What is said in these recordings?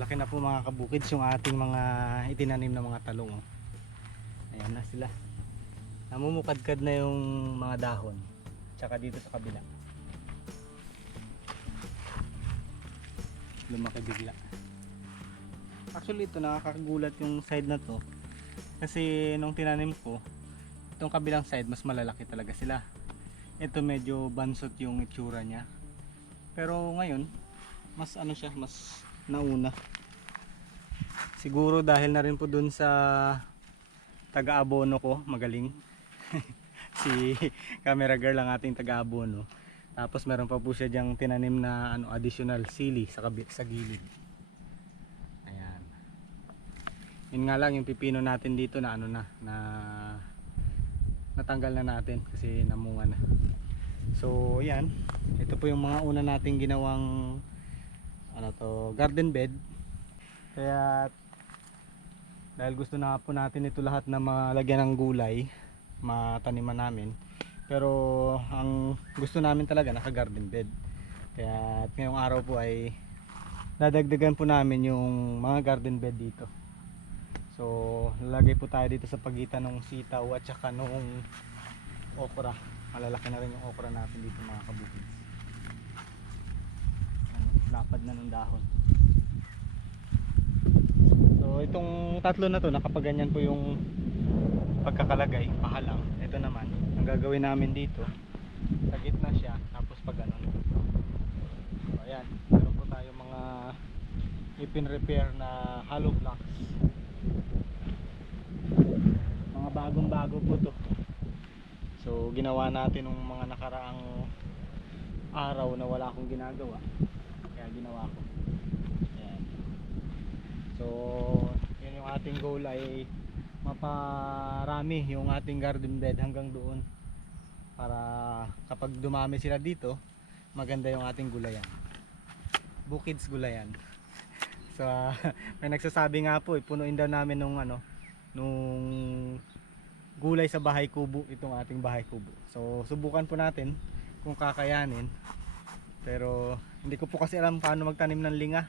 Malalaki na po mga kabukids yung ating mga itinanim na mga talong. oh. Ayan na sila. Namumukadkad na yung mga dahon. Tsaka dito sa kabila. Lumaki bigla. Actually ito nakakagulat yung side na to. Kasi nung tinanim ko, itong kabilang side mas malalaki talaga sila. Ito medyo bansot yung itsura niya. Pero ngayon, mas ano siya, mas nauna. Siguro dahil na rin po dun sa taga-abono ko, magaling. si camera girl ang ating taga-abono. Tapos meron pa po siya diyang tinanim na ano additional sili sa kabi, sa gilid. Ayan. Yun nga lang yung pipino natin dito na ano na na natanggal na natin kasi namunga na. So, ayan. Ito po yung mga una nating ginawang ano to, garden bed. Kaya dahil gusto na po natin ito lahat na malagyan ng gulay, mataniman namin. Pero ang gusto namin talaga naka garden bed. Kaya at ngayong araw po ay dadagdagan po namin yung mga garden bed dito. So, lalagay po tayo dito sa pagitan ng sitaw at saka nung okra. Malalaki na rin yung okra natin dito mga kabukid. Lapad na ng dahon. So, itong tatlo na to, nakapaganyan po yung pagkakalagay, pahalang. Ito naman, ang gagawin namin dito, sa gitna siya, tapos pag ganun. So, ayan, meron po tayo mga ipin-repair na hollow blocks. Mga bagong-bago po to. So, ginawa natin nung mga nakaraang araw na wala akong ginagawa. Ginawa ko. Ayan. So, yun yung ating goal ay maparami yung ating garden bed hanggang doon. Para kapag dumami sila dito maganda yung ating gulayan. Bukids gulayan. So ah, may nagsasabi nga po eh, punuin daw namin nung ano nung gulay sa bahay kubo itong ating bahay kubo. So subukan po natin kung kakayanin. Pero hindi ko po kasi alam paano magtanim ng linga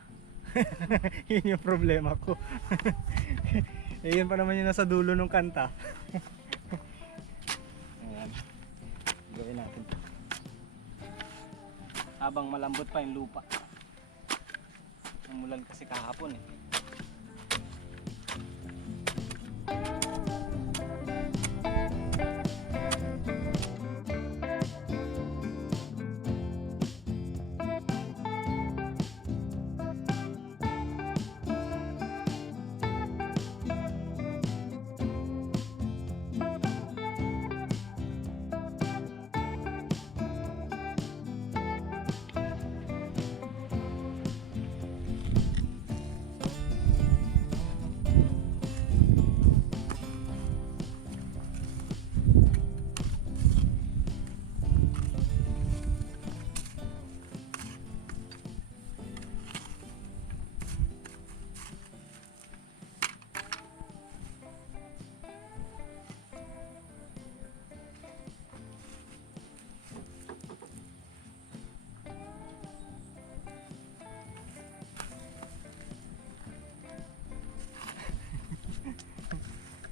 yun yung problema ko eh, yun pa naman yung nasa dulo ng kanta. Ayan. Gawin natin. Habang malambot pa yung lupa. Umulan kasi kahapon eh.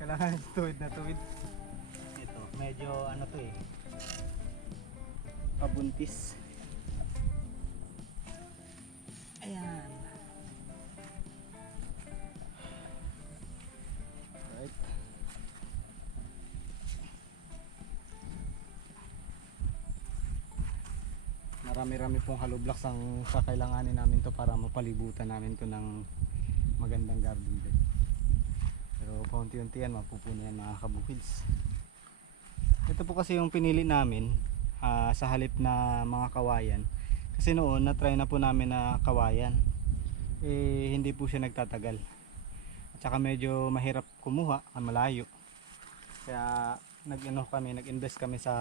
Kailangan tuwid na tuwid. Ito, medyo ano to eh. Pabuntis. Ayan. Right. Marami-rami pong hollow blocks ang kakailanganin namin to para mapalibutan namin to ng magandang garden bed. Paunti-unti yan, mapupuno yan mga kabukids. Ito po kasi yung pinili namin ah, sa halip na mga kawayan. Kasi noon, na-try na po namin na kawayan. Eh, hindi po siya nagtatagal. At saka medyo mahirap kumuha, ang malayo. Kaya nag-ano kami, nag-invest kami sa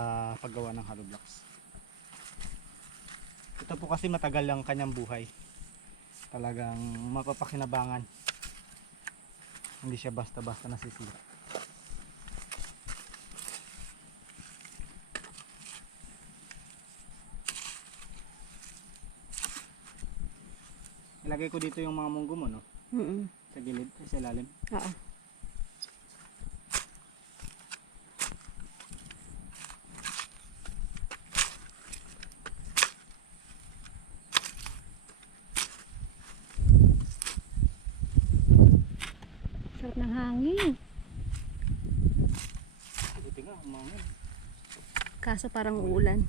paggawa ng hollow blocks. Ito po kasi matagal lang kanyang buhay. Talagang mapapakinabangan hindi siya basta-basta nasisira Ilagay ko dito yung mga munggo mo, no? Mm Sa gilid, sa ilalim. Oo. Hangin. Buti nga, umangin. Kaso parang uulan.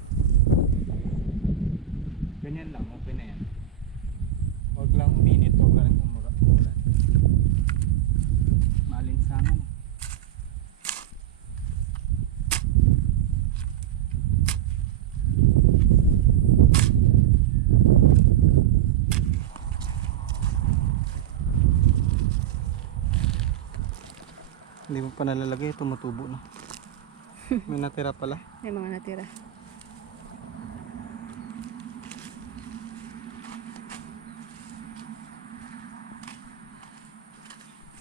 Ganyan lang, okay na yan. Huwag lang uminit, huwag lang umulan. Maalinsangan. Hindi mo pa nalalagay, tumutubo na. May natira pala. May mga natira.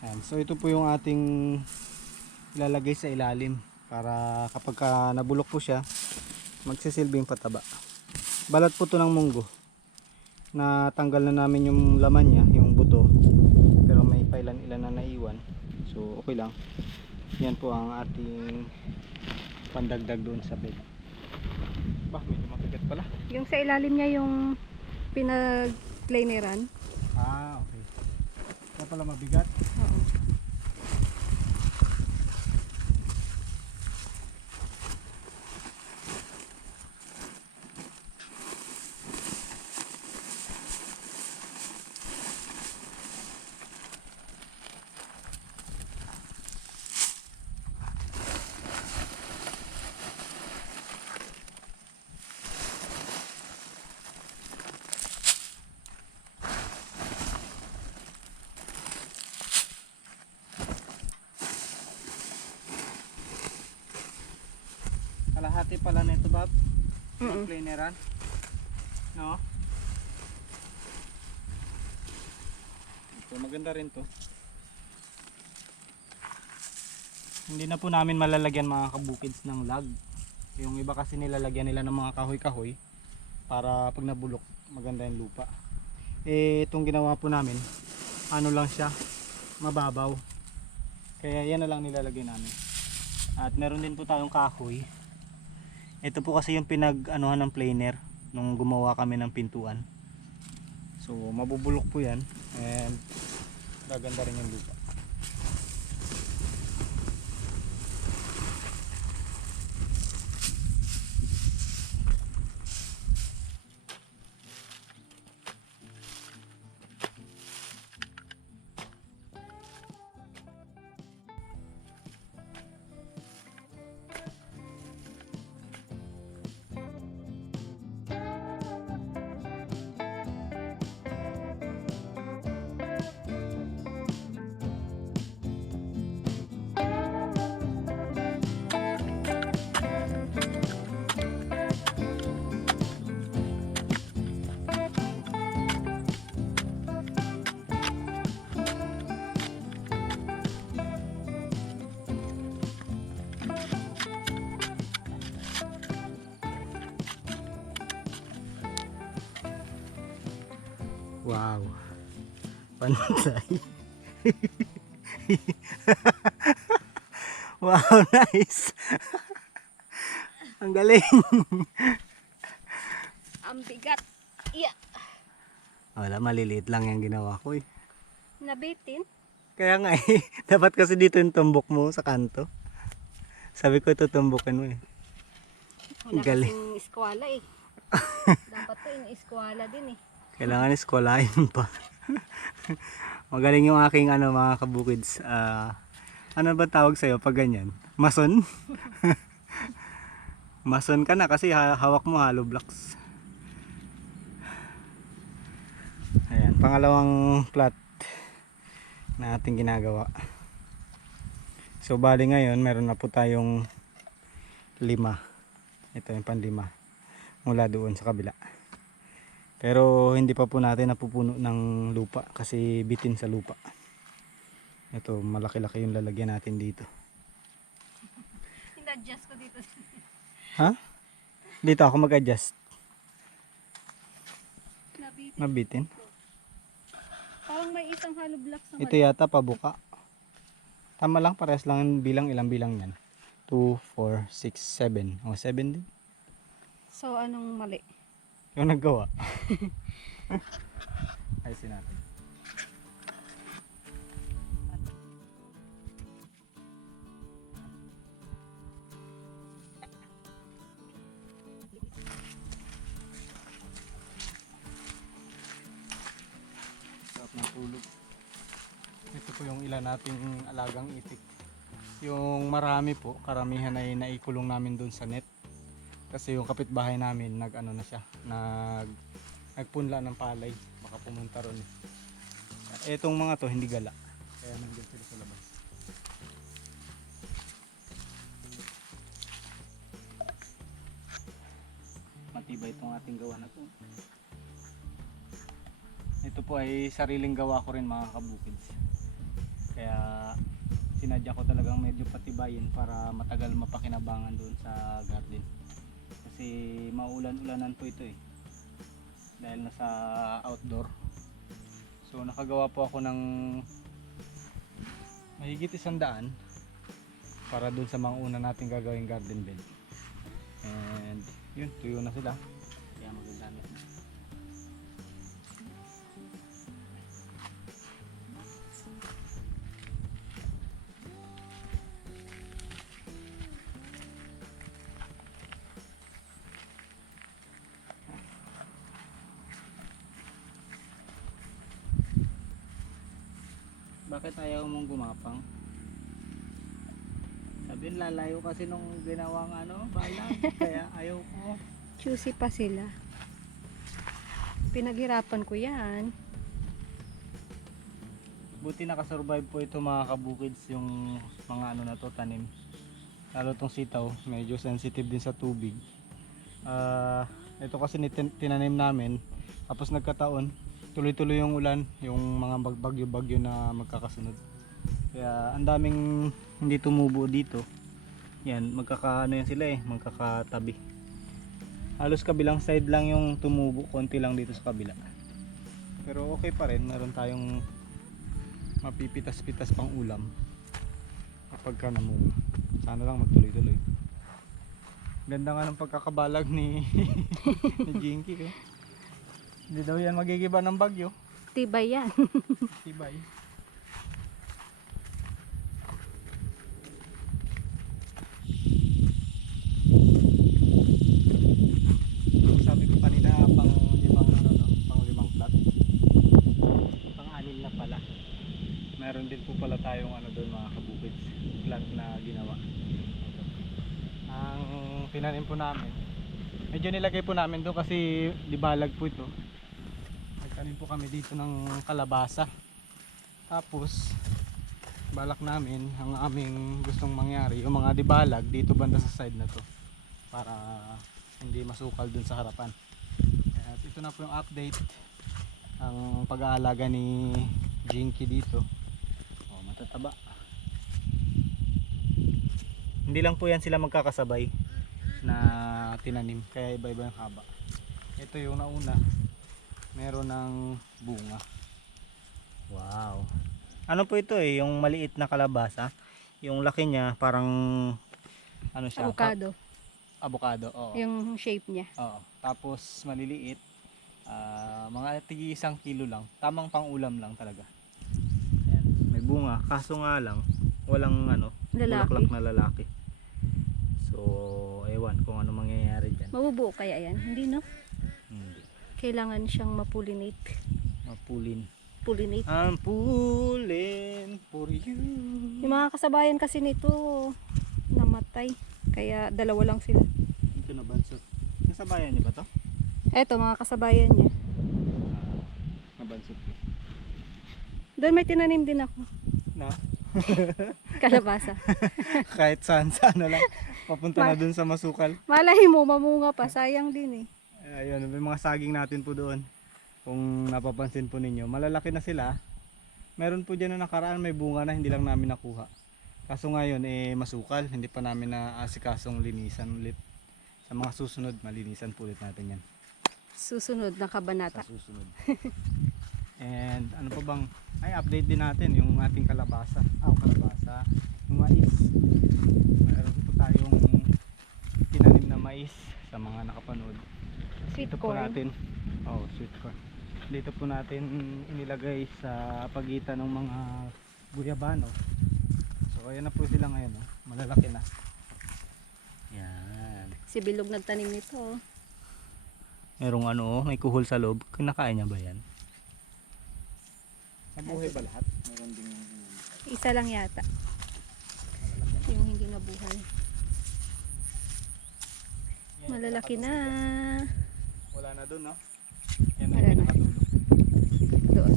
Ayan. So ito po yung ating ilalagay sa ilalim para kapag ka nabulok po siya magsisilbing pataba. Balat po to ng munggo na tanggal na namin yung laman niya, yung buto pero may pailan-ilan na naiwan so okay lang yan po ang ating pandagdag doon sa bed. Bah medyo mabigat pala. Yung sa ilalim niya yung pinag-plaineran. ah okay. Kaya pala mabigat Oo. Kalahati pala nito Bob Mm-mm. planeran no? Ito maganda rin to. Hindi na po namin malalagyan mga kabukids ng lag. Yung iba kasi nilalagyan nila ng mga kahoy-kahoy para pag nabulok maganda yung lupa. Eh itong ginawa po namin ano lang siya mababaw. Kaya yan na lang nilalagay namin. At meron din po tayong kahoy ito po kasi yung pinag-anuhan ng planer nung gumawa kami ng pintuan. So mabubulok po yan and gaganda rin yung lupa. Wow. Pantay. wow, nice. Ang galing. Ang bigat. Yeah. Wala, maliliit lang yung ginawa ko eh. Nabitin. Kaya nga eh, dapat kasi dito yung tumbok mo sa kanto. Sabi ko ito tumbukin mo eh. Wala Galing. kasing eskwala eh. Dapat to yung eskwala din eh. Kailangan eskwalahin pa. Magaling yung aking ano mga kabukids. Ah, ano ba tawag sa'yo pag ganyan? Mason? Mason ka na kasi ha- hawak mo hollow blocks. Ayan, pangalawang plot na ating ginagawa. So bali ngayon meron na po tayong lima. Ito yung panlima mula doon sa kabila. Pero hindi pa po natin napupuno ng lupa kasi bitin sa lupa. Ito, malaki-laki yung lalagyan natin dito. In-adjust ko dito. Ha? Dito ako mag-adjust. Nabitin. Mabitin. hollow blocks naman. Ito yata pabuka. Tama lang, parehas lang yung bilang ilang bilang yan. 2, 4, 6, 7. O, 7 din. So, anong mali? Yung naggawa. Ayusin natin. Sarap ng tulog. Ito po yung ilan nating alagang itik. Yung marami po, karamihan ay naikulong namin doon sa net. Kasi yung kapitbahay namin nag ano na siya, nag nagpunla ng palay, baka pumunta ron. Etong mga to hindi gala. Kaya nandiyan sila sa labas. Matibay itong ating gawa na to. Ito po ay sariling gawa ko rin mga kabukids. Kaya sinadya ko talagang medyo patibayin para matagal mapakinabangan doon sa garden kasi maulan-ulanan po ito eh. Dahil nasa outdoor. So nakagawa po ako ng mahigit isang daan para doon sa mga una natin gagawing garden bed. And yun tuyo na sila Bakit ayaw mong gumapang? Sabi lalayo kasi nung ginawang ano, balag. kaya ayaw ko. Choosy pa sila. Pinaghirapan ko yan. Buti nakasurvive po ito mga kabukids yung mga ano na to tanim. Lalo tong sitaw, medyo sensitive din sa tubig. Ah, ito kasi ni- tin- tinanim namin. Tapos nagkataon, tuloy-tuloy yung ulan, yung mga bag- bagyo-bagyo na magkakasunod. Kaya ang daming hindi tumubo dito. Yan, magkakaano yan sila eh, magkakatabi. Halos kabilang side lang yung tumubo, konti lang dito sa kabila. Pero okay pa rin, meron tayong mapipitas-pitas pang ulam kapag ka namunga. Sana lang magtuloy-tuloy. Ganda nga ng pagkakabalag ni, ni Jinky. Eh. Hindi daw yan magigiba ng bagyo. Tibay yan. Tibay. Sabi ko kanina pang limang ano no, pang limang plat. Pang anim na pala. Meron din po pala tayong ano doon mga kabukids, plat na ginawa. Ang tinanim po namin. Medyo nilagay po namin doon kasi libalag po ito. Nagtanim po kami dito ng kalabasa. Tapos, balak namin ang aming gustong mangyari, yung mga dibalag dito banda sa side na to. Para hindi masukal dun sa harapan. At ito na po yung update. Ang pag-aalaga ni Jinky dito. Oh, matataba. Hindi lang po yan sila magkakasabay na tinanim. Kaya iba-iba yung haba. Ito yung nauna ng bunga. Wow. Ano po ito eh, yung maliit na kalabasa. Yung laki niya parang ano siya? Avocado. Avocado, oo. Yung shape niya. Oo. Tapos maliliit. ah, mga tigi isang kilo lang. Tamang pang-ulam lang talaga. Yan. May bunga. Kaso nga lang, walang ano, Lalaki. bulaklak na lalaki. So, ewan kung ano mangyayari dyan. Mabubuo kaya yan? Hindi no? Kailangan siyang mapulinate. Mapulin. Pulinate. I'm pulling for you. Yung mga kasabayan kasi nito namatay. Kaya dalawa lang sila. Ito na bansot. Nasa bayan niyo ba to? Eto mga kasabayan niya. Ah, nabansot. Doon may tinanim din ako. Na? Kalabasa. Kahit saan saan na lang. Papunta na Ma- dun sa masukal. Malay mo, mamunga pa. Sayang din eh. Ayun, may mga saging natin po doon. Kung napapansin po ninyo, malalaki na sila. Meron po dyan na nakaraan, may bunga na, hindi lang namin nakuha. Kaso ngayon, eh, masukal. Hindi pa namin na asikasong linisan ulit. Sa mga susunod, malinisan po ulit natin yan. Susunod na kabanata. Sa susunod. And ano pa bang, ay update din natin yung ating kalabasa. Ah, kalabasa. Yung mais. Meron po tayong tinanim na mais sa mga nakapanood. Sweet Dito po corn. natin, oh, sweet corn. Dito po natin inilagay sa pagitan ng mga guyabano. So ayan na po sila ngayon, oh. malalaki na. Yan. Si Bilog nagtanim nito. oh. Merong ano, oh, may kuhol sa loob. Kinakain niya ba yan? Nabuhay ba lahat? Meron ding Isa lang yata. Yung hindi nabuhay. Malalaki na. Wala na doon, no? Yan ang na. nakatulog. Doon.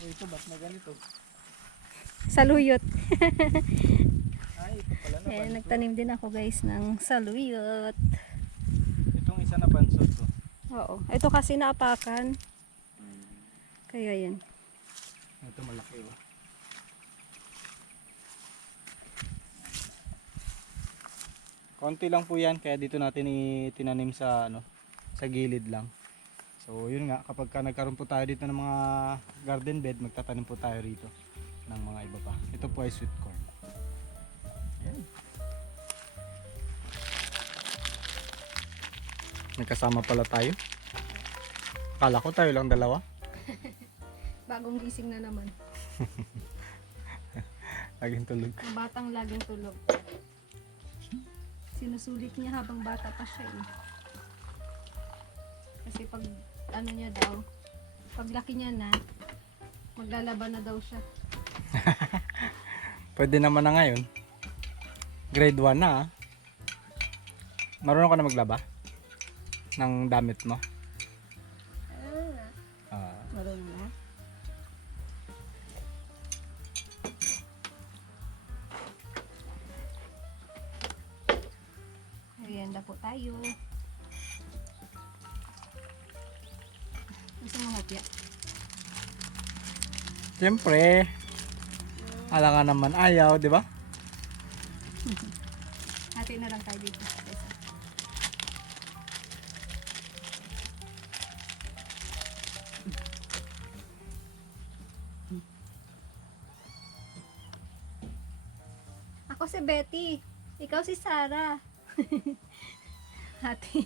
Oh, ito ba't na ganito? Saluyot. Ay, ito pala na Eh, nagtanim din ako guys ng saluyot. Itong isa na bansot to. Oo. Ito kasi naapakan. Kaya yan. Ito malaki oh. Konti lang po yan kaya dito natin itinanim sa ano sa gilid lang. So yun nga kapag ka nagkaroon po tayo dito ng mga garden bed magtatanim po tayo rito ng mga iba pa. Ito po ay sweet corn. Ayan. Nagkasama pala tayo. Kala ko tayo lang dalawa. Bagong gising na naman. Laging tulog. Ang batang laging tulog. Sinusulit niya habang bata pa siya eh. Kasi pag ano niya daw, paglaki niya na, maglalaban na daw siya. Pwede naman na ngayon. Grade 1 na ah. Marunong ka na maglaba? Ng damit mo? Siyempre. Ala nga naman ayaw, di ba? Hati na lang tayo dito. Ako si Betty. Ikaw si Sarah. Hati.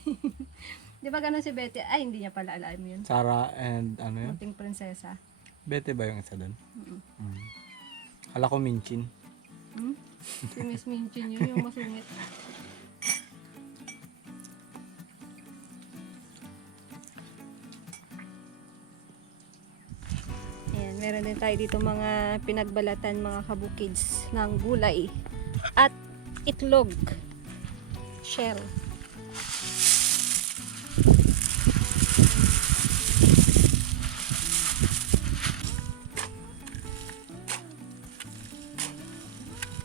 Di ba ganun si Betty? Ay, hindi niya pala alam yun. Sarah and ano yun? Munting prinsesa. Bete ba yung isa doon? Mm-mm. Mm. Kala ko minchin. Hmm? Si Miss Minchin yun, yung masungit. Ayan, meron din tayo dito mga pinagbalatan mga kabukids ng gulay at itlog. Shell.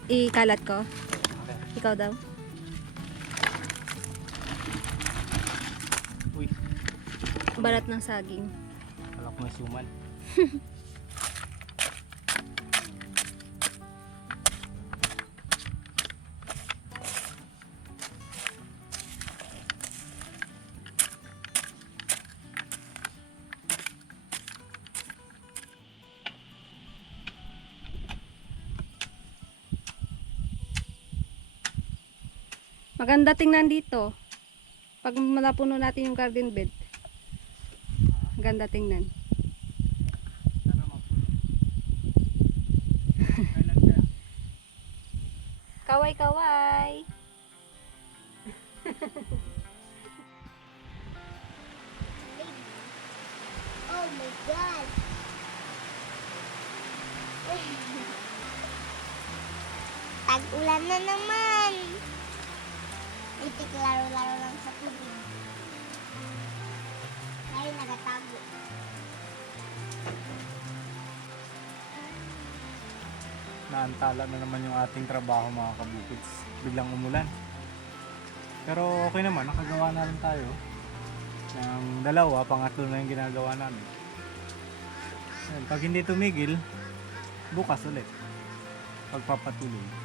Ikalat ko. Ikaw daw. Uy, Balat ng saging. kala ko may suman. Maganda tingnan dito. Pag malapuno natin yung garden bed. Maganda tingnan. Naantala na naman yung ating trabaho mga kabukids. Biglang umulan. Pero okay naman, nakagawa na rin tayo. Ng dalawa, pangatlo na yung ginagawa namin. Pag hindi tumigil, bukas ulit. Pagpapatuloy.